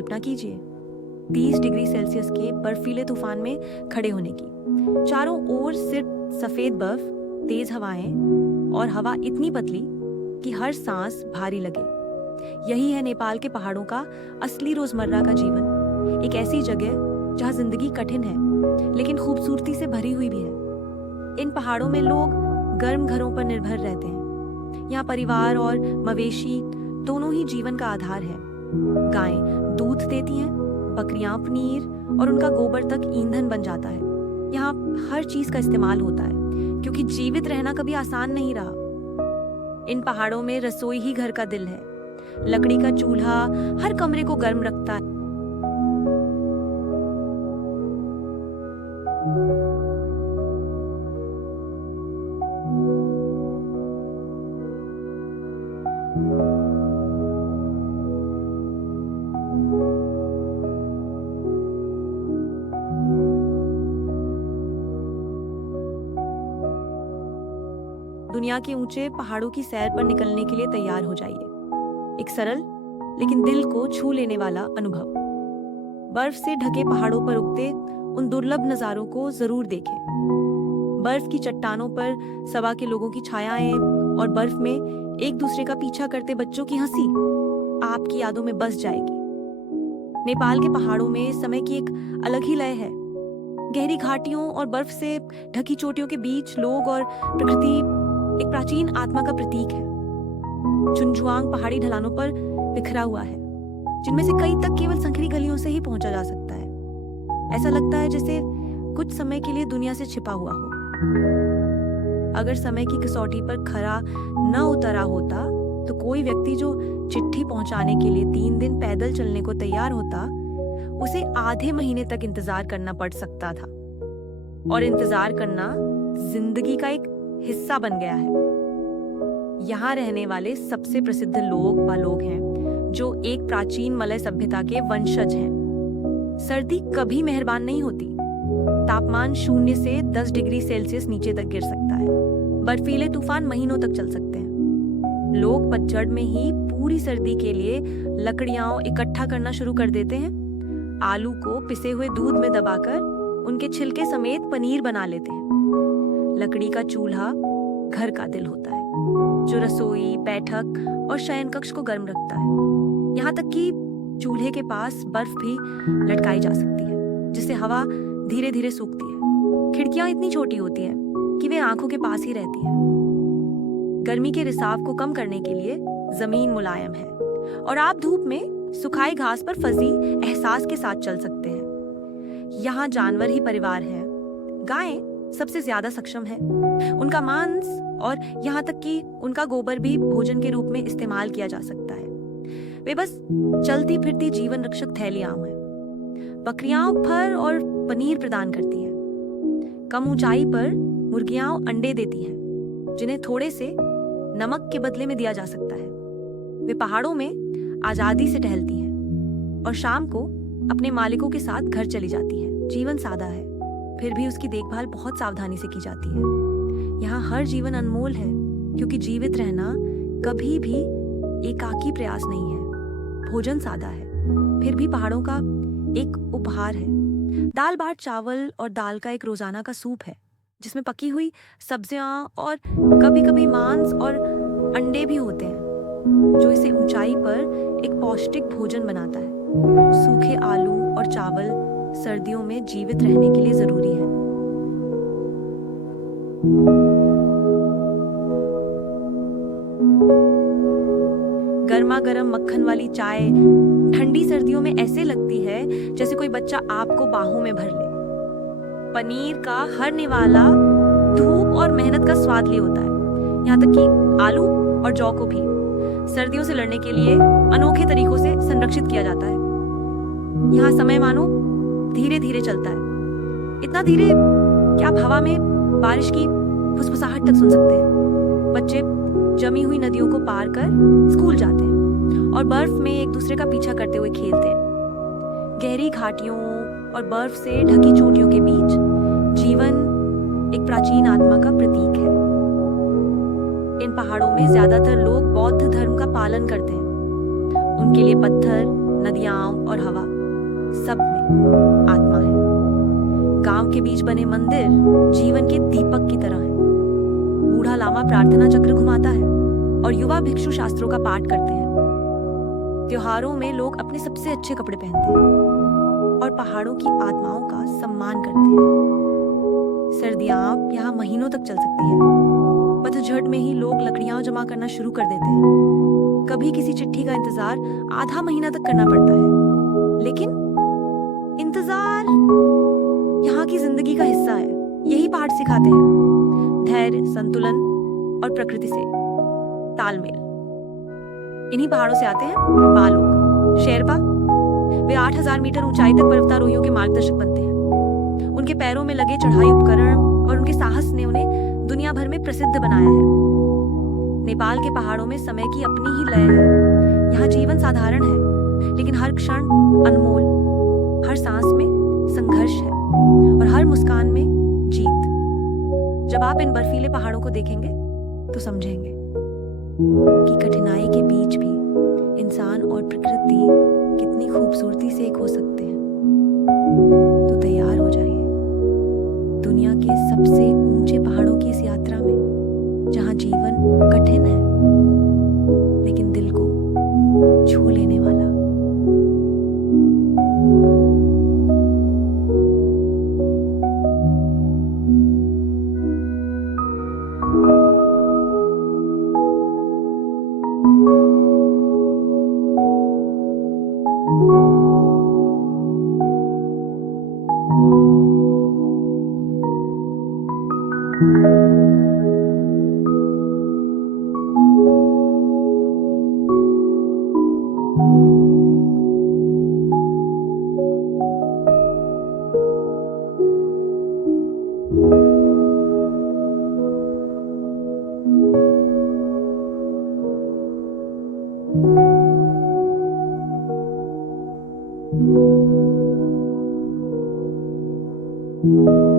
कल्पना कीजिए 30 degree Celsius के बर्फीले तूफान में खड़े होने की। चारों ओर सिर्फ सफेद बर्फ, तेज हवाएं और हवा इतनी पतली कि हर सांस भारी लगे। यही है नेपाल के पहाड़ों का असली रोजमर्रा का जीवन। एक ऐसी जगह जहां जिंदगी कठिन है लेकिन खूबसूरती से भरी हुई भी है। इन पहाड़ों में लोग गर्म घरों पर निर्भर रहते हैं। यहाँ परिवार और मवेशी दोनों ही जीवन का आधार है। गायें दूध देती हैं, बकरियां पनीर और उनका गोबर तक ईंधन बन जाता है। यहाँ हर चीज का इस्तेमाल होता है क्योंकि जीवित रहना कभी आसान नहीं रहा। इन पहाड़ों में रसोई ही घर का दिल है। लकड़ी का चूल्हा हर कमरे को गर्म रखता है। दुनिया के ऊंचे पहाड़ों की सैर पर निकलने के लिए तैयार हो जाइए। एक सरल लेकिन दिल को छू लेने वाला अनुभव। बर्फ से ढके पहाड़ों पर उगते उन दुर्लभ नजारों को जरूर देखें। बर्फ की चट्टानों पर सवा के लोगों की छायाएं और बर्फ में एक दूसरे का पीछा करते बच्चों की हंसी आपकी यादों में बस जाएगी। नेपाल के पहाड़ों में समय की एक अलग ही लय है। गहरी घाटियों और बर्फ से ढकी चोटियों के बीच लोग और प्रकृति एक प्राचीन आत्मा का प्रतीक है। चुनजुआंग पहाड़ी ढलानों पर बिखरा हुआ है, जिनमें से कई तक केवल संकरी गलियों से ही पहुंचा जा सकता है। ऐसा लगता है जैसे कुछ समय के लिए दुनिया से छिपा हुआ हो। अगर समय की कसौटी पर खरा न उतरा होता तो कोई व्यक्ति जो चिट्ठी पहुंचाने के लिए 3 दिन पैदल चलने को तैयार होता, उसे आधे महीने तक इंतजार करना पड़ सकता था। और इंतजार करना जिंदगी का एक हिस्सा बन गया है। यहाँ रहने वाले सबसे प्रसिद्ध लोग हैं जो एक प्राचीन मलय सभ्यता के वंशज हैं। सर्दी कभी मेहरबान नहीं होती। तापमान 0 से 10 डिग्री सेल्सियस नीचे तक गिर सकता है। बर्फीले तूफान महीनों तक चल सकते हैं। लोग पतझड़ में ही पूरी सर्दी के लिए लकड़ियां इकट्ठा करना शुरू कर देते हैं। आलू को पिसे हुए दूध में दबाकर उनके छिलके समेत पनीर बना लेते हैं। लकड़ी का चूल्हा घर का दिल होता है, जो रसोई, बैठक और शयन कक्ष को गर्म रखता है। यहाँ तक कि चूल्हे के पास बर्फ भी लटकाई जा सकती है, जिससे हवा धीरे धीरे सूखती है। खिड़कियां इतनी छोटी होती हैं कि वे आंखों के पास ही रहती हैं। गर्मी के रिसाव को कम करने के लिए जमीन मुलायम है और आप धूप में सुखाई घास पर फजी एहसास के साथ चल सकते हैं। यहाँ जानवर ही परिवार है। गायें सबसे ज्यादा सक्षम है। उनका मांस और यहाँ तक कि उनका गोबर भी भोजन के रूप में इस्तेमाल किया जा सकता है। वे बस चलती फिरती जीवन रक्षक थैलियां हैं। बकरियां फर और पनीर प्रदान करती हैं। कम ऊंचाई पर मुर्गियां अंडे देती हैं, जिन्हें थोड़े से नमक के बदले में दिया जा सकता है। वे पहाड़ों में आजादी से टहलती हैं और शाम को अपने मालिकों के साथ घर चली जाती हैं। जीवन सादा है, फिर भी उसकी देखभाल बहुत सावधानी से की जाती है। यहाँ हर जीवन अनमोल है, क्योंकि जीवित रहना कभी भी एकाकी प्रयास नहीं है। भोजन सादा है, फिर भी पहाड़ों का एक उपहार है। दाल बाट चावल और दाल का एक रोजाना का सूप है, जिसमें पकी हुई सब्जियां और कभी कभी मांस और अंडे भी होते हैं, जो इसे ऊंचाई पर एक पौष्टिक भोजन बनाता है। सूखे आलू और चावल सर्दियों में जीवित रहने के लिए जरूरी है। गर्मा गर्म मक्खन वाली चाय ठंडी सर्दियों में ऐसे लगती है जैसे कोई बच्चा आपको बाहों में भर ले। पनीर का हर निवाला धूप और मेहनत का स्वाद लिए होता है। यहाँ तक कि आलू और जौ को भी सर्दियों से लड़ने के लिए अनोखे तरीकों से संरक्षित किया जाता है। यहाँ समय मानो धीरे धीरे चलता है, इतना धीरे कि आप हवा में बारिश की फुसफुसाहट तक सुन सकते हैं। बच्चे जमी हुई नदियों को पार कर स्कूल जाते हैं और बर्फ में एक दूसरे का पीछा करते हुए खेलते हैं। गहरी घाटियों और बर्फ से ढकी चोटियों के बीच जीवन एक प्राचीन आत्मा का प्रतीक है। इन पहाड़ों में ज्यादातर लोग बौद्ध धर्म का पालन करते हैं। उनके लिए पत्थर, नदियां और हवा, सब में आत्मा है। गांव के बीच बने मंदिर जीवन के दीपक की तरह है। बूढ़ा लामा प्रार्थना चक्र घुमाता है और युवा भिक्षु शास्त्रों का पाठ करते हैं। त्योहारों में लोग अपने सबसे अच्छे कपड़े पहनते हैं और पहाड़ों की आत्माओं का सम्मान करते हैं। सर्दियां यहाँ महीनों तक चल सकती है। पतझड़ में ही लोग लकड़ियां जमा करना शुरू कर देते हैं। कभी किसी चिट्ठी का इंतजार आधा महीना तक करना पड़ता है, लेकिन इंतजार यहाँ की जिंदगी का हिस्सा है। यही पहाड़ सिखाते हैं धैर्य, संतुलन और प्रकृति से तालमेल। इन्हीं पहाड़ों से आते हैं बालोग, शेरपा। वे 8,000 मीटर ऊंचाई तक पर्वतारोहियों के मार्गदर्शक बनते हैं। उनके पैरों में लगे चढ़ाई उपकरण और उनके साहस ने उन्हें दुनिया भर में प्रसिद्ध बनाया है। नेपाल के पहाड़ों में समय की अपनी ही लय है। यहाँ जीवन साधारण है, लेकिन हर क्षण अनमोल। हर सांस में संघर्ष है और हर मुस्कान में जीत। जब आप इन बर्फीले पहाड़ों को देखेंगे तो समझेंगे कि कठिनाई के बीच भी इंसान और प्रकृति कितनी खूबसूरती से एक हो सकते हैं। तो तैयार हो जाइए दुनिया के सबसे ऊंचे पहाड़ों की इस यात्रा में, जहां जीवन कठिन है लेकिन दिल को छू लेने वाला। thank you